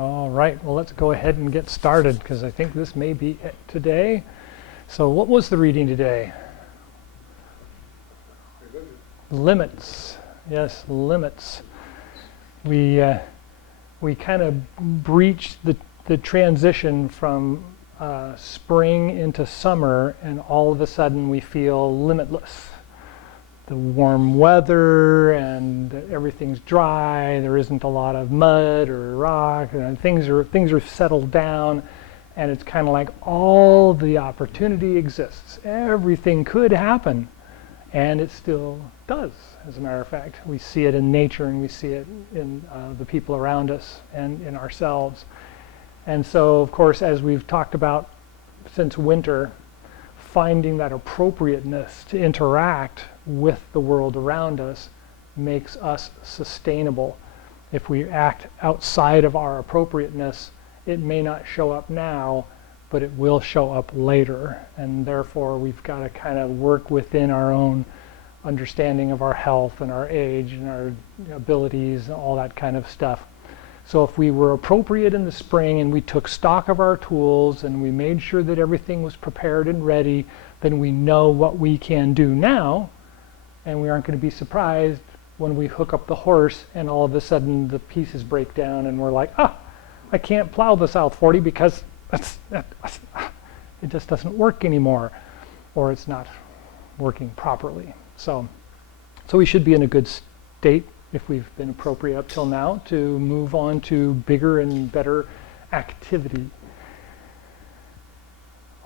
All right, well, let's go ahead and get started because I think this may be it today. So what was the reading today? Limits. Yes, limits. We kind of breached the transition from spring into summer, and all of a sudden we feel limitless. The warm weather and everything's dry. There isn't a lot of mud or rock, and things are settled down, and it's kind of like all the opportunity exists. Everything could happen, and it still does. As a matter of fact, we see it in nature, and we see it in the people around us and in ourselves. And so, of course, as we've talked about since winter, finding that appropriateness to interact with the world around us makes us sustainable. If we act outside of our appropriateness, it may not show up now, but it will show up later. And therefore, we've got to kind of work within our own understanding of our health and our age and our abilities and all that kind of stuff. So if we were appropriate in the spring and we took stock of our tools and we made sure that everything was prepared and ready, then we know what we can do now, and we aren't going to be surprised when we hook up the horse and all of a sudden the pieces break down and we're like, I can't plow the South 40 because it just doesn't work anymore, or it's not working properly. So we should be in a good state, if we've been appropriate up till now, to move on to bigger and better activity.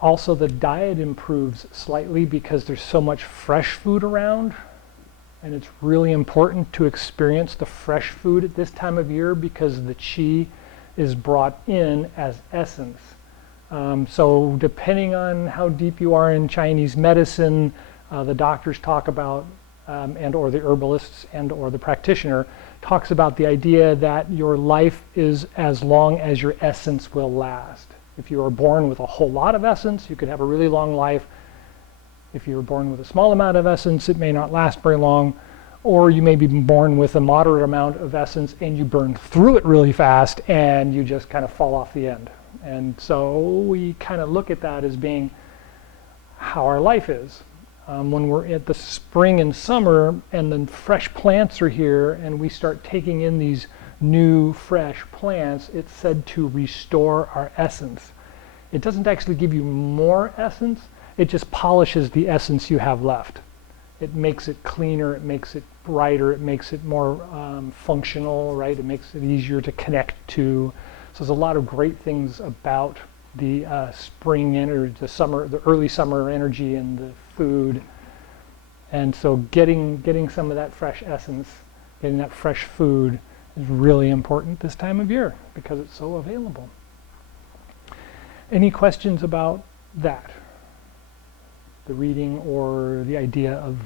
Also, the diet improves slightly because there's so much fresh food around, and it's really important to experience the fresh food at this time of year because the Chi is brought in as essence. So depending on how deep you are in Chinese medicine, the doctors talk about and or the herbalists and or the practitioner talks about the idea that your life is as long as your essence will last. If you are born with a whole lot of essence, you could have a really long life. If you were born with a small amount of essence, it may not last very long. Or you may be born with a moderate amount of essence and you burn through it really fast and you just kind of fall off the end. And so we kind of look at that as being how our life is. When we're at the spring and summer and then fresh plants are here and we start taking in these new fresh plants, it's said to restore our essence. It doesn't actually give you more essence, it just polishes the essence you have left. It makes it cleaner, it makes it brighter, it makes it more functional, right? It makes it easier to connect to. So there's a lot of great things about the spring energy, the early summer energy and the food. And so getting some of that fresh essence, getting that fresh food is really important this time of year because it's so available. Any questions about that? The reading or the idea of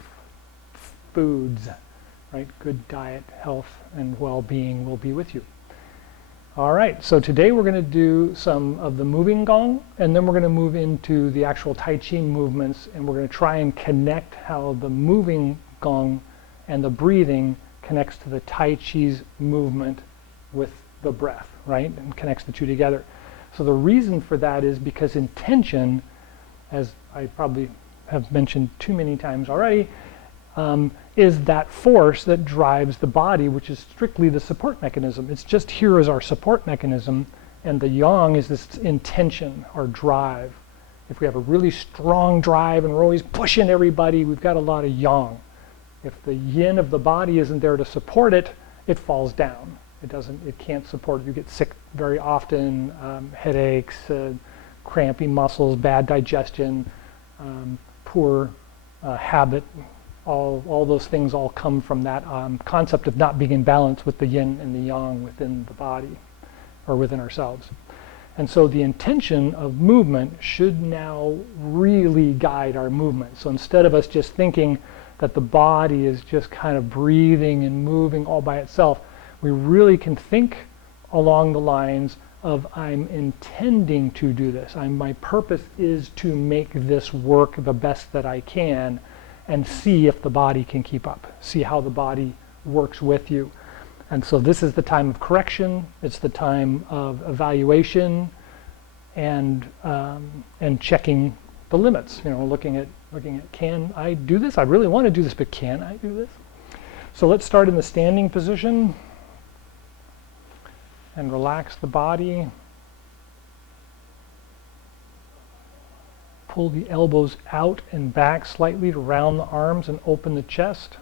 foods, right? Good diet, health, and well-being will be with you. All right, so today we're going to do some of the moving Gong, and then we're going to move into the actual Tai Chi movements, and we're going to try and connect how the moving Gong and the breathing connects to the Tai Chi's movement with the breath, right? And connects the two together. So the reason for that is because intention, as I probably have mentioned too many times already, is that force that drives the body, which is strictly the support mechanism. It's just here as our support mechanism, and the yang is this intention or drive. If we have a really strong drive and we're always pushing everybody, we've got a lot of yang. If the yin of the body isn't there to support it, it falls down. It can't support it. You get sick very often, headaches, crampy muscles, bad digestion, poor habit. All those things all come from that concept of not being in balance with the yin and the yang within the body or within ourselves. And so the intention of movement should now really guide our movement. So instead of us just thinking that the body is just kind of breathing and moving all by itself, we really can think along the lines of I'm intending to do this. My purpose is to make this work the best that I can, and see if the body can keep up. See how the body works with you. And so this is the time of correction. It's the time of evaluation and checking the limits. You know, looking at can I do this? I really want to do this, but can I do this? So let's start in the standing position and relax the body. Pull the elbows out and back slightly to round the arms and open the chest.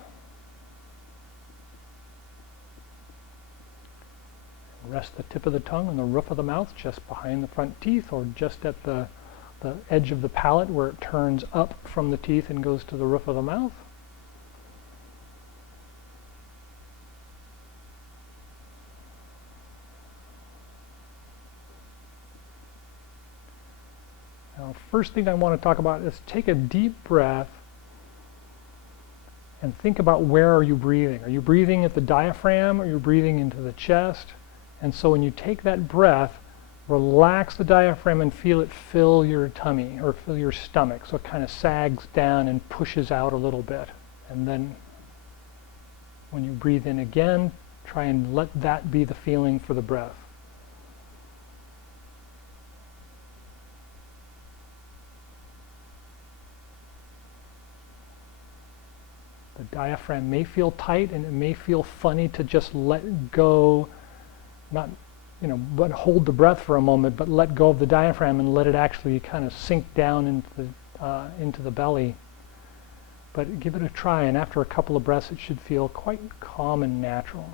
Rest the tip of the tongue on the roof of the mouth, just behind the front teeth, or just at the edge of the palate where it turns up from the teeth and goes to the roof of the mouth. Now, first thing I want to talk about is take a deep breath and think about where are you breathing. Are you breathing at the diaphragm, or are you breathing into the chest? And so when you take that breath, relax the diaphragm and feel it fill your tummy or fill your stomach. So it kind of sags down and pushes out a little bit. And then when you breathe in again, try and let that be the feeling for the breath. The diaphragm may feel tight and it may feel funny to just let go, not, you know, but hold the breath for a moment, but let go of the diaphragm and let it actually kind of sink down into the belly. But give it a try, and after a couple of breaths it should feel quite calm and natural.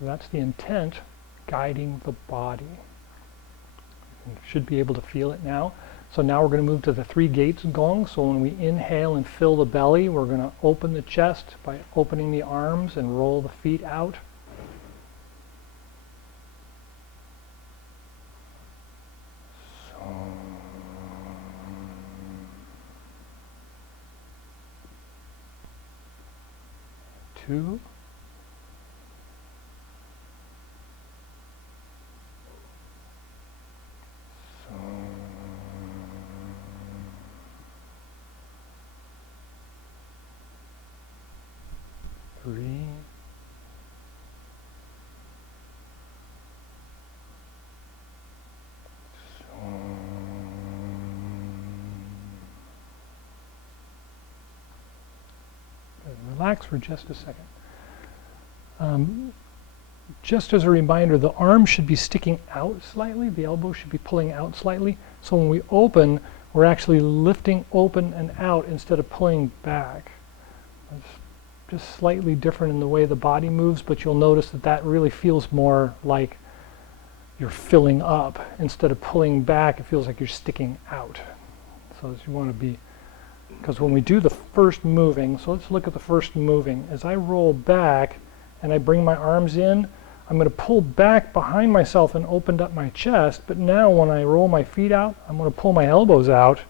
So that's the intent guiding the body. You should be able to feel it now. So now we're going to move to the 3 gates gong. So when we inhale and fill the belly, we're going to open the chest by opening the arms and roll the feet out. Two. 3. Relax for just a second. Just as a reminder, the arms should be sticking out slightly, the elbows should be pulling out slightly. So when we open, we're actually lifting open and out instead of pulling back. It's just slightly different in the way the body moves, but you'll notice that that really feels more like you're filling up. Instead of pulling back, it feels like you're sticking out. So as you want to be, because when we do the first moving, so let's look at the first moving. As I roll back and I bring my arms in, I'm going to pull back behind myself and open up my chest, but now when I roll my feet out, I'm going to pull my elbows out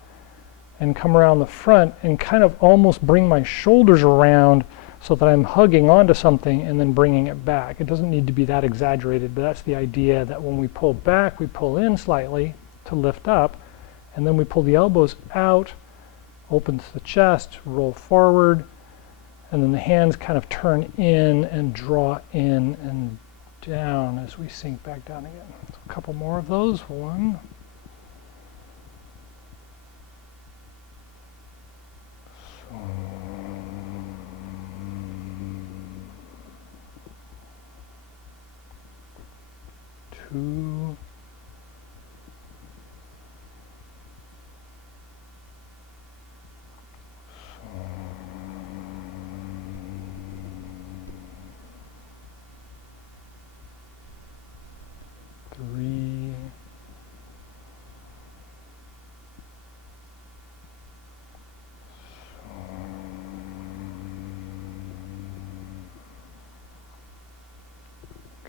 and come around the front and kind of almost bring my shoulders around so that I'm hugging onto something and then bringing it back. It doesn't need to be that exaggerated, but that's the idea, that when we pull back, we pull in slightly to lift up, and then we pull the elbows out, opens the chest, roll forward, and then the hands kind of turn in and draw in and down as we sink back down again. So a couple more of those. 1. So. 2. 3. 4.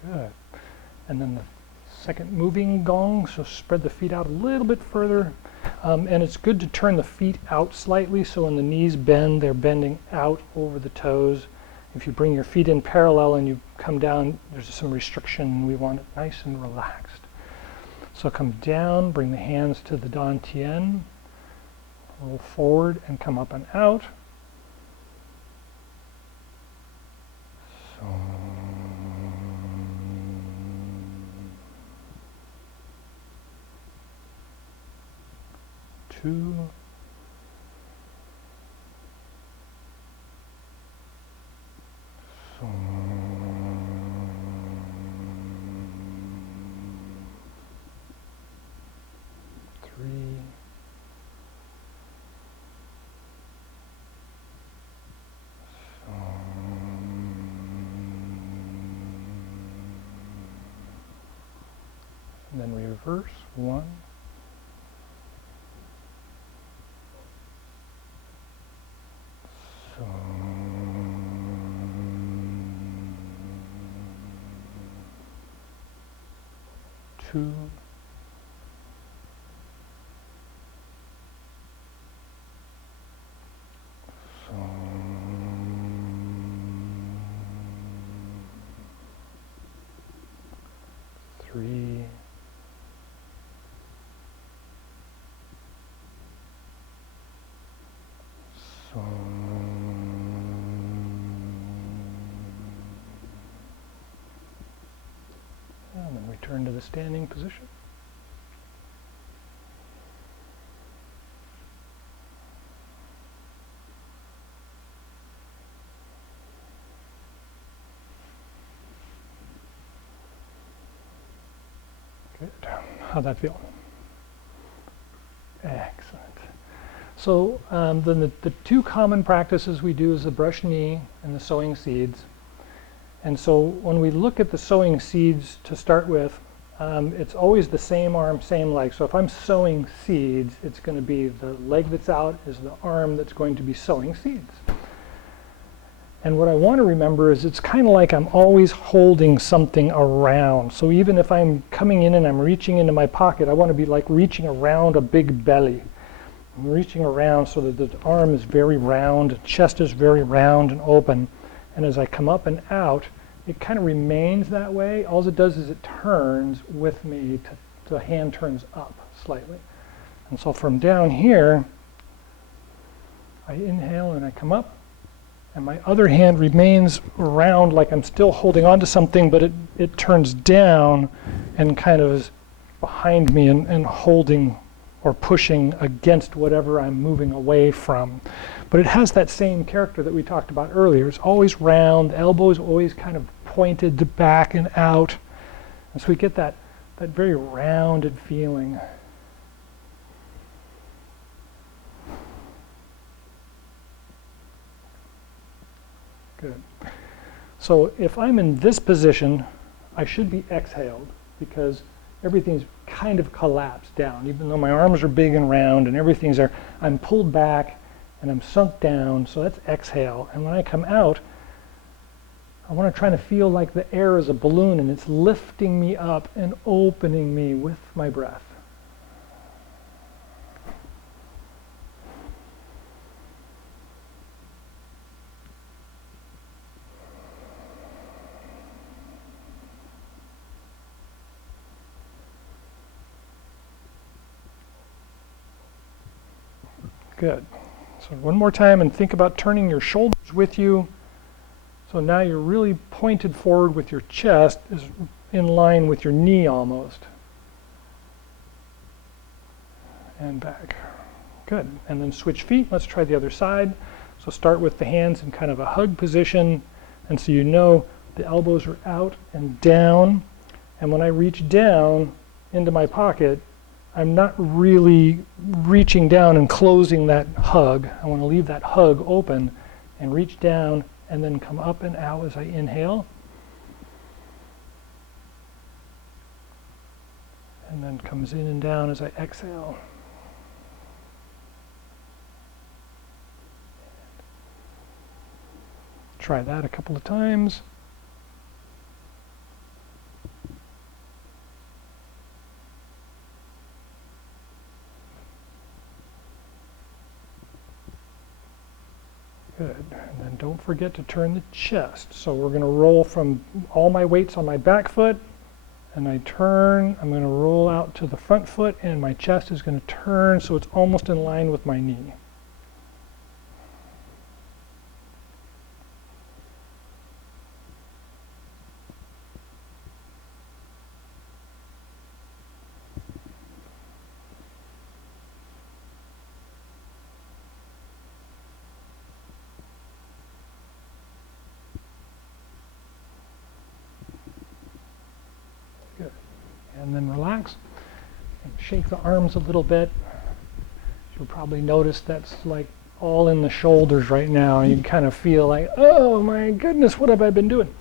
Good. and then the second moving gong, so spread the feet out a little bit further. And it's good to turn the feet out slightly, so when the knees bend, they're bending out over the toes. If you bring your feet in parallel and you come down, there's some restriction. We want it nice and relaxed. So come down, bring the hands to the dantian, roll forward and come up and out. So, 2, so, 3, so, and then we reverse 1, so, 2, so, 3, so, and then return to the standing position. Good. How'd that feel? Excellent. So then the two common practices we do is the brush knee and the sowing seeds. And so when we look at the sowing seeds to start with, it's always the same arm, same leg. So if I'm sowing seeds, it's going to be the leg that's out is the arm that's going to be sowing seeds. And what I want to remember is it's kind of like I'm always holding something around. So even if I'm coming in and I'm reaching into my pocket, I want to be like reaching around a big belly. I'm reaching around so that the arm is very round, chest is very round and open. And as I come up and out, it kind of remains that way. All it does is it turns with me, the hand turns up slightly. And so from down here, I inhale and I come up. And my other hand remains around like I'm still holding on to something, but it turns down and kind of is behind me and holding or pushing against whatever I'm moving away from. But it has that same character that we talked about earlier. It's always round, the elbow is always kind of pointed back and out. And so we get that very rounded feeling. Good. So if I'm in this position, I should be exhaled because everything's kind of collapsed down. Even though my arms are big and round and everything's there, I'm pulled back and I'm sunk down, so that's exhale. And when I come out, I want to try to feel like the air is a balloon and it's lifting me up and opening me with my breath. Good. So one more time and think about turning your shoulders with you. So now you're really pointed forward with your chest is in line with your knee almost. And back. Good. And then switch feet. Let's try the other side. So start with the hands in kind of a hug position. And so you know the elbows are out and down. And when I reach down into my pocket, I'm not really reaching down and closing that hug. I want to leave that hug open and reach down and then come up and out as I inhale. And then comes in and down as I exhale. Try that a couple of times. don't forget to turn the chest. So we're going to roll from all my weights on my back foot, and I turn, I'm going to roll out to the front foot, and my chest is going to turn so it's almost in line with my knee. Good. And then relax. And shake the arms a little bit. You'll probably notice that's like all in the shoulders right now. You kind of feel like, oh my goodness, what have I been doing?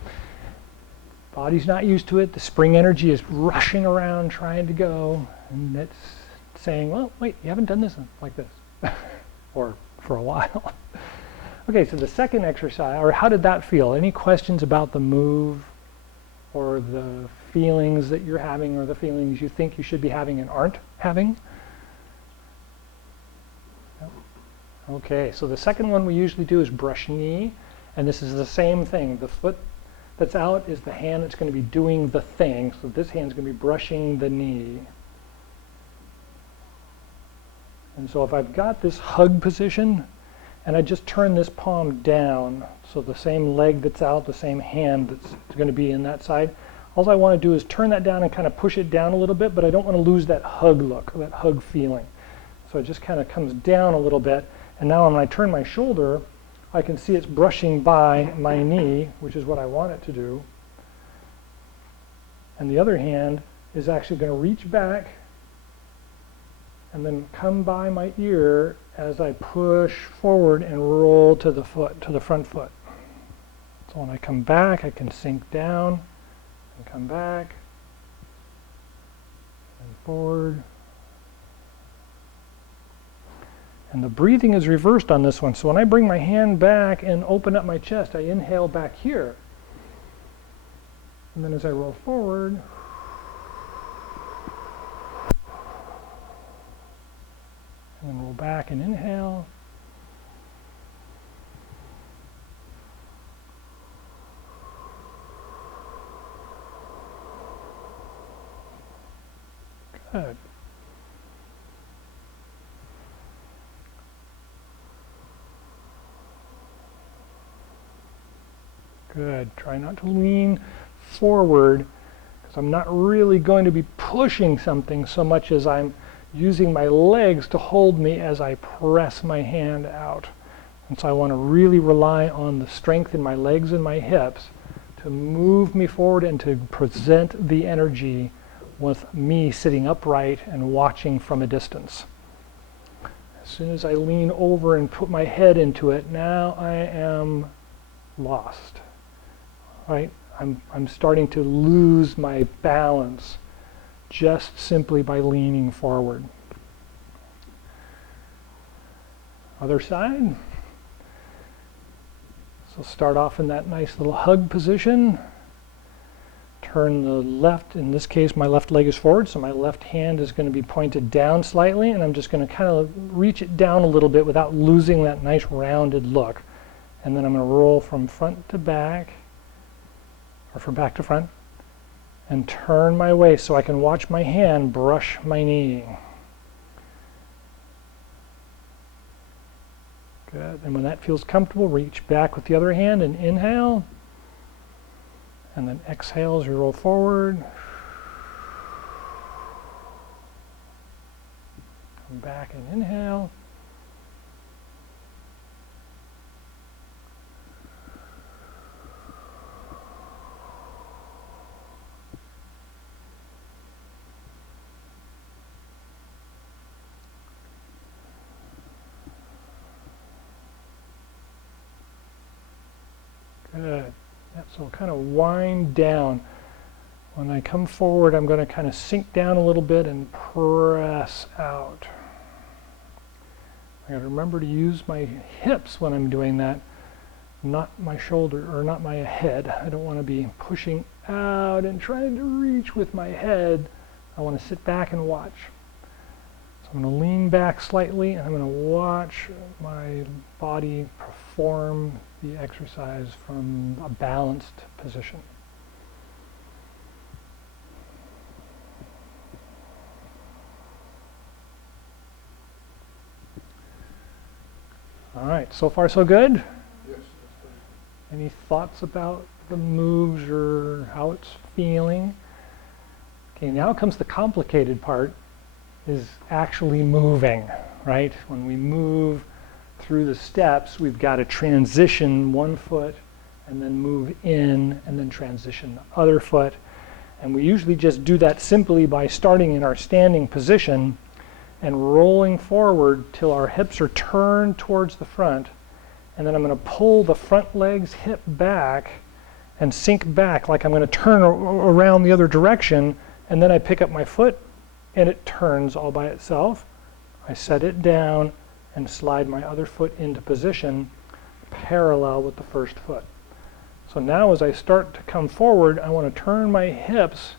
Body's not used to it. The spring energy is rushing around trying to go. And it's saying, well, wait, you haven't done this like this. Or for a while. Okay, so the second exercise, or how did that feel? Any questions about the move or the feelings that you're having or the feelings you think you should be having and aren't having? Okay, so the second one we usually do is brush knee, and this is the same thing. The foot that's out is the hand that's going to be doing the thing, so this hand's going to be brushing the knee. And so if I've got this hug position, and I just turn this palm down, so the same leg that's out, the same hand that's going to be in that side, all I want to do is turn that down and kind of push it down a little bit, but I don't want to lose that hug look, that hug feeling. So it just kind of comes down a little bit, and now when I turn my shoulder, I can see it's brushing by my knee, which is what I want it to do. And the other hand is actually going to reach back and then come by my ear as I push forward and roll to the foot, to the front foot. So when I come back, I can sink down and come back and forward. And the breathing is reversed on this one. So when I bring my hand back and open up my chest, I inhale back here. And then as I roll forward, and then roll back and inhale. Good. Good. Try not to lean forward, because I'm not really going to be pushing something so much as I'm using my legs to hold me as I press my hand out. And so I want to really rely on the strength in my legs and my hips to move me forward and to present the energy with me sitting upright and watching from a distance. As soon as I lean over and put my head into it, now I am lost. Right? I'm starting to lose my balance just simply by leaning forward. Other side. So start off in that nice little hug position. Turn the left, in this case my left leg is forward, so my left hand is going to be pointed down slightly, and I'm just going to kind of reach it down a little bit without losing that nice rounded look. And then I'm going to roll from front to back, or from back to front, and turn my waist so I can watch my hand brush my knee. Good. And when that feels comfortable, reach back with the other hand and inhale. And then exhale as you roll forward. Come back and inhale. Good. So kind of wind down. When I come forward, I'm going to kind of sink down a little bit and press out. I got to remember to use my hips when I'm doing that, not my shoulder or not my head. I don't want to be pushing out and trying to reach with my head. I want to sit back and watch. So I'm going to lean back slightly and I'm going to watch my body perform the exercise from a balanced position. All right, so far so good? Yes. Any thoughts about the moves or how it's feeling? Okay, now comes the complicated part, is actually moving, right? When we move through the steps, we've got to transition one foot and then move in and then transition the other foot. And we usually just do that simply by starting in our standing position and rolling forward till our hips are turned towards the front. And then I'm going to pull the front leg's hip back and sink back like I'm going to turn around the other direction. And then I pick up my foot and it turns all by itself. I set it down and slide my other foot into position parallel with the first foot. So now as I start to come forward, I want to turn my hips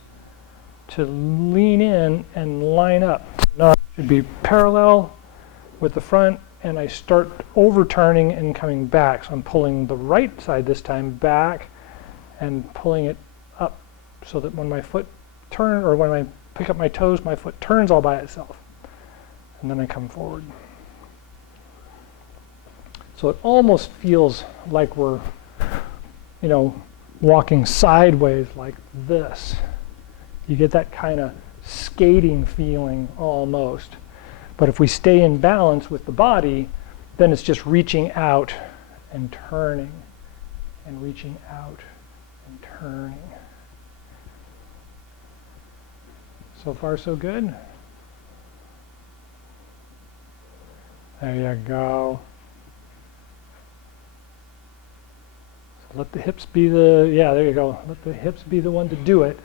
to lean in and line up. Now I should be parallel with the front, and I start overturning and coming back. So I'm pulling the right side this time back and pulling it up so that when my foot turn, or when I pick up my toes, my foot turns all by itself. And then I come forward. So it almost feels like we're, walking sideways like this. You get that kind of skating feeling almost. But if we stay in balance with the body, then it's just reaching out and turning, and reaching out and turning. So far, so good? There you go. So let the hips be there you go. Let the hips be the one to do it.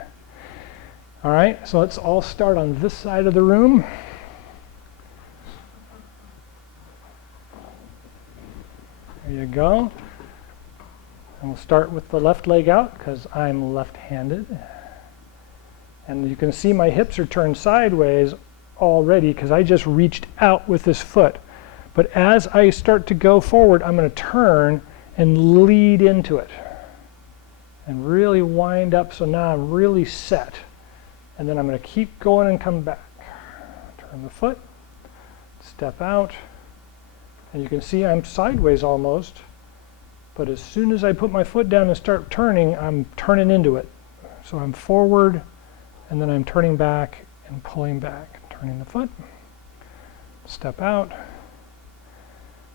All right, so let's all start on this side of the room. There you go. And we'll start with the left leg out because I'm left-handed. And you can see my hips are turned sideways already because I just reached out with this foot. But as I start to go forward, I'm going to turn and lead into it. And really wind up so now I'm really set. And then I'm going to keep going and come back. Turn the foot, step out. And you can see I'm sideways almost. But as soon as I put my foot down and start turning, I'm turning into it. So I'm forward, and then I'm turning back and pulling back. Turning the foot, step out,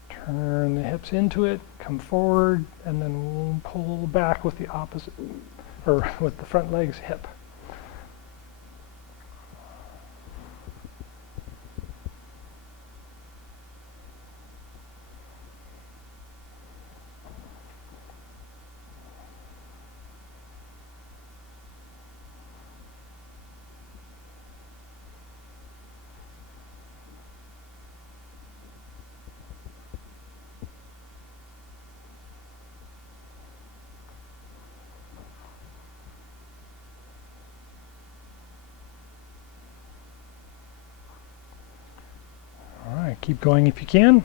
turn the hips into it, come forward, and then pull back with the opposite, or with the front leg's hip. Keep going if you can.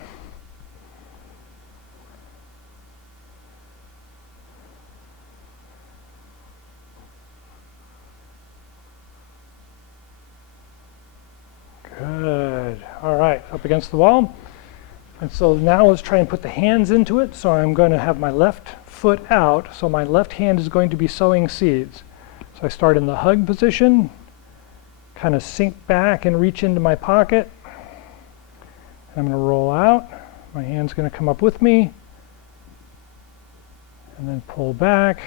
Good. All right, up against the wall. And so now let's try and put the hands into it. So I'm going to have my left foot out. So my left hand is going to be sowing seeds. So I start in the hug position, kind of sink back and reach into my pocket. I'm going to roll out. My hand's going to come up with me. And then pull back.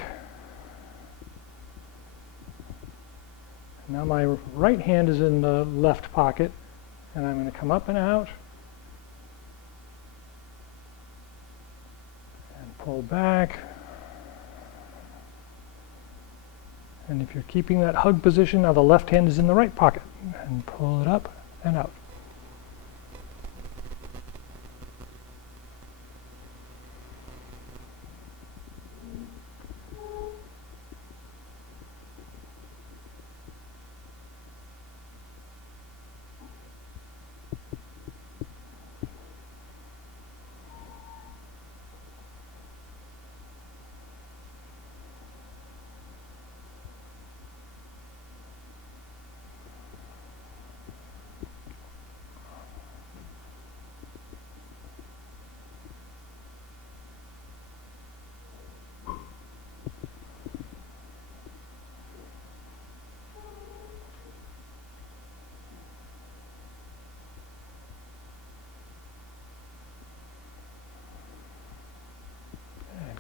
Now my right hand is in the left pocket. And I'm going to come up and out. And pull back. And if you're keeping that hug position, now the left hand is in the right pocket. And pull it up and out.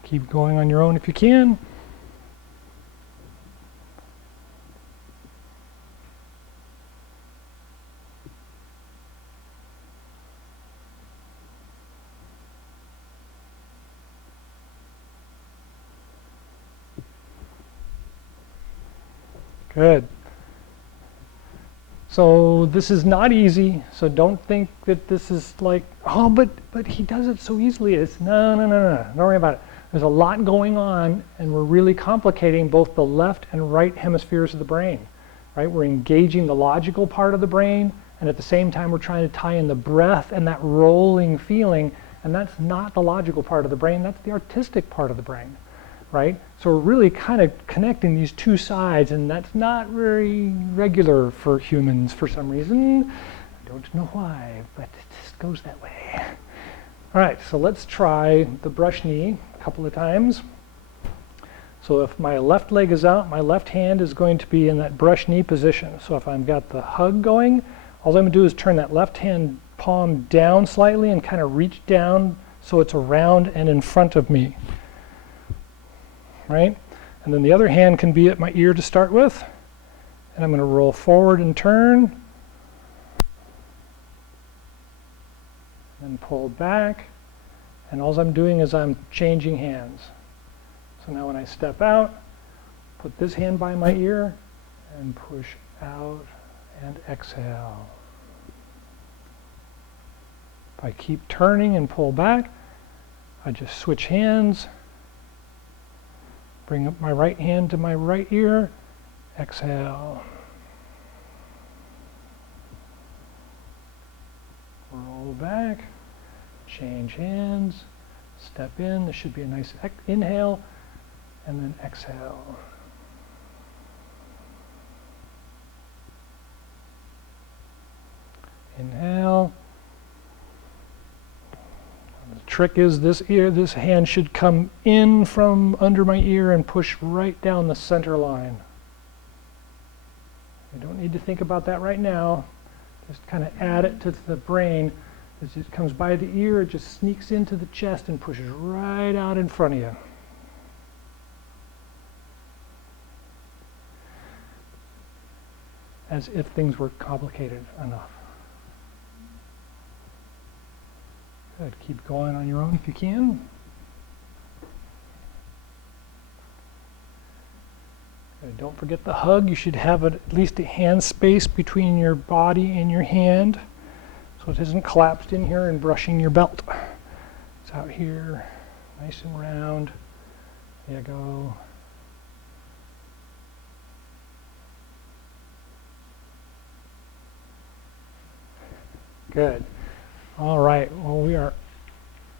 Keep going on your own if you can. Good. So this is not easy, so don't think that this is like, oh, but he does it so easily. It's no, don't worry about it. There's a lot going on, and we're really complicating both the left and right hemispheres of the brain, right? We're engaging the logical part of the brain, and at the same time we're trying to tie in the breath and that rolling feeling, and that's not the logical part of the brain, that's the artistic part of the brain. Right? So we're really kind of connecting these two sides, and that's not very regular for humans for some reason. I don't know why, but it just goes that way. All right, so let's try the brush knee a couple of times. So if my left leg is out, my left hand is going to be in that brush knee position. So if I've got the hug going, all I'm going to do is turn that left hand palm down slightly and kind of reach down so it's around and in front of me. Right? And then the other hand can be at my ear to start with. And I'm going to roll forward and turn. And pull back. And all I'm doing is I'm changing hands. So now when I step out, put this hand by my ear and push out and exhale. If I keep turning and pull back, I just switch hands. Bring up my right hand to my right ear, exhale. Roll back, change hands, step in. This should be a nice inhale, and then exhale. Inhale. The trick is this hand should come in from under my ear and push right down the center line. You don't need to think about that right now. Just kind of add it to the brain. As it comes by the ear, it just sneaks into the chest and pushes right out in front of you. As if things were complicated enough. Good. Keep going on your own if you can. Good. Don't forget the hug. You should have at least a hand space between your body and your hand so it isn't collapsed in here and brushing your belt. It's out here, nice and round. There you go. Good. All right, well, we are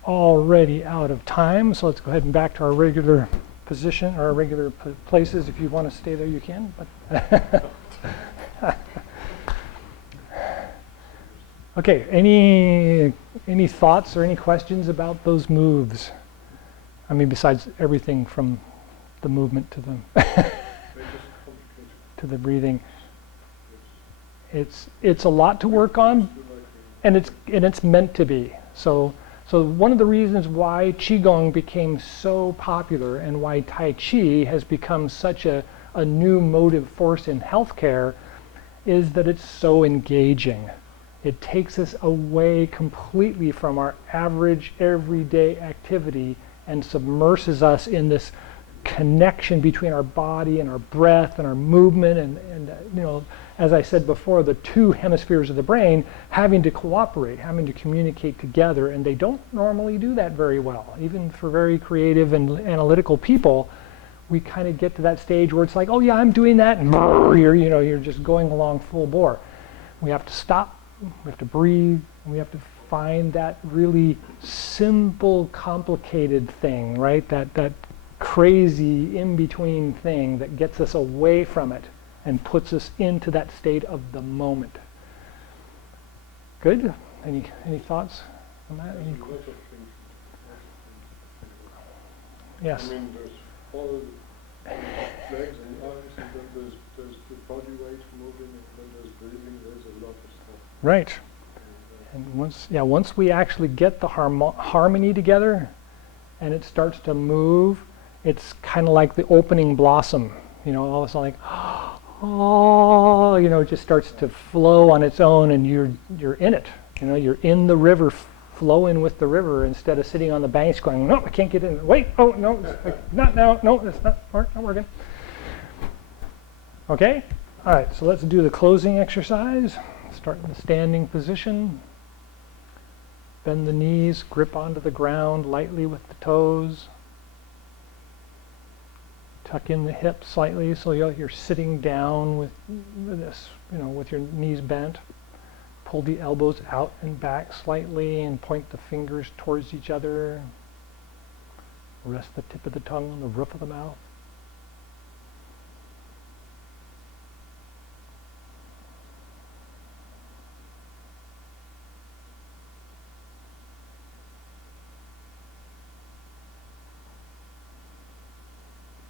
already out of time, so let's go ahead and back to our regular position, or our regular places. If you want to stay there, you can. But okay, any thoughts or any questions about those moves? I mean, besides everything from the movement to the to the breathing. It's a lot to work on. And it's meant to be. So one of the reasons why Qigong became so popular and why Tai Chi has become such a new motive force in healthcare is that it's so engaging. It takes us away completely from our average everyday activity and submerses us in this connection between our body and our breath and our movement and you know, as I said before, the two hemispheres of the brain having to cooperate, having to communicate together, and they don't normally do that very well. Even for very creative and analytical people, we kind of get to that stage where it's like, oh yeah, I'm doing that, and you're just going along full bore. We have to stop, we have to breathe, and we have to find that really simple, complicated thing, right? That crazy in-between thing that gets us away from it and puts us into that state of the moment. Good? Any thoughts on that? Any yes. I mean, there's all the legs and arms, and then there's the body weight moving, and then there's breathing. There's a lot of stuff. Right. And once we actually get the harmony together, and it starts to move, it's kind of like the opening blossom. All of a sudden, like, oh, it just starts to flow on its own, and you're in it. You're in the river, flowing with the river, instead of sitting on the banks going, no, I can't get in. Wait, oh no, not now. No, it's not working. Okay, all right. So let's do the closing exercise. Start in the standing position. Bend the knees, grip onto the ground lightly with the toes. Tuck in the hips slightly so you're sitting down with this, with your knees bent. Pull the elbows out and back slightly and point the fingers towards each other. Rest the tip of the tongue on the roof of the mouth.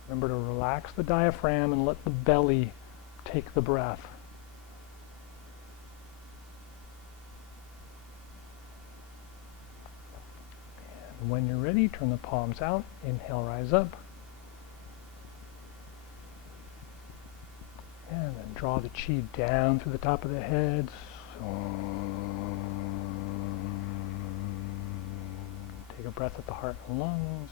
Remember to relax the diaphragm and let the belly take the breath. And when you're ready, turn the palms out. Inhale, rise up. And then draw the chi down through the top of the head. Take a breath at the heart and lungs.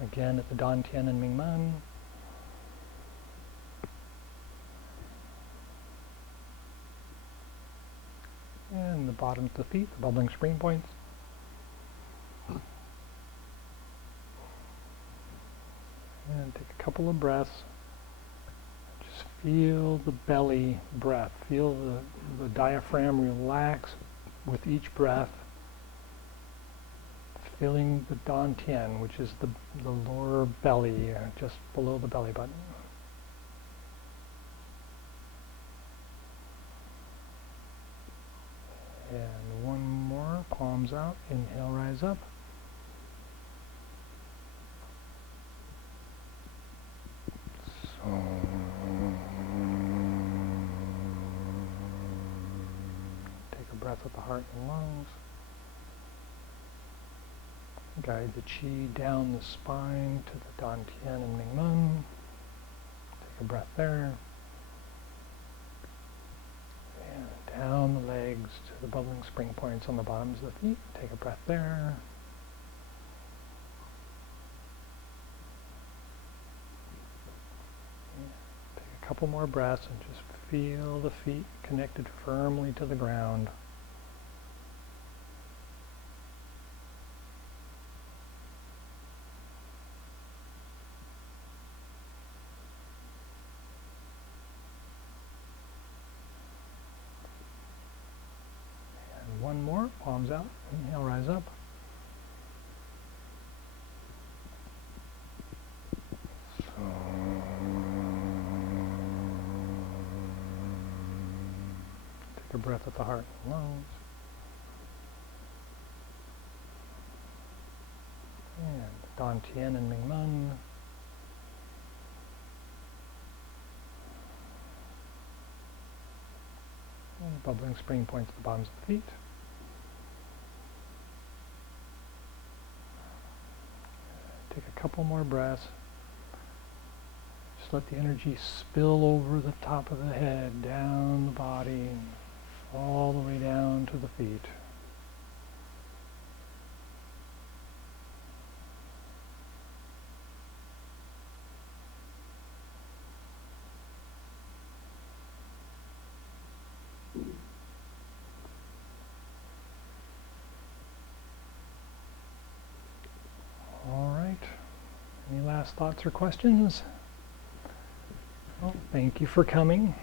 Again at the Dantian and Mingmen. And the bottoms of the feet, the bubbling spring points. And take a couple of breaths. Just feel the belly breath. Feel the diaphragm relax with each breath. Feeling the Dantian, which is the lower belly, just below the belly button. And one more, palms out, inhale, rise up. Take a breath with the heart and lungs. Guide the chi down the spine to the Dantian and Mingmen. Take a breath there. And down the legs to the bubbling spring points on the bottoms of the feet. Take a breath there. Take a couple more breaths and just feel the feet connected firmly to the ground. One more, palms out, inhale, rise up. Take a breath at the heart and lungs. And Dantian and Mingmen. And bubbling spring points at the bottoms of the feet. Take a couple more breaths. Just let the energy spill over the top of the head, down the body, all the way down to the feet. Any last thoughts or questions? Well, thank you for coming.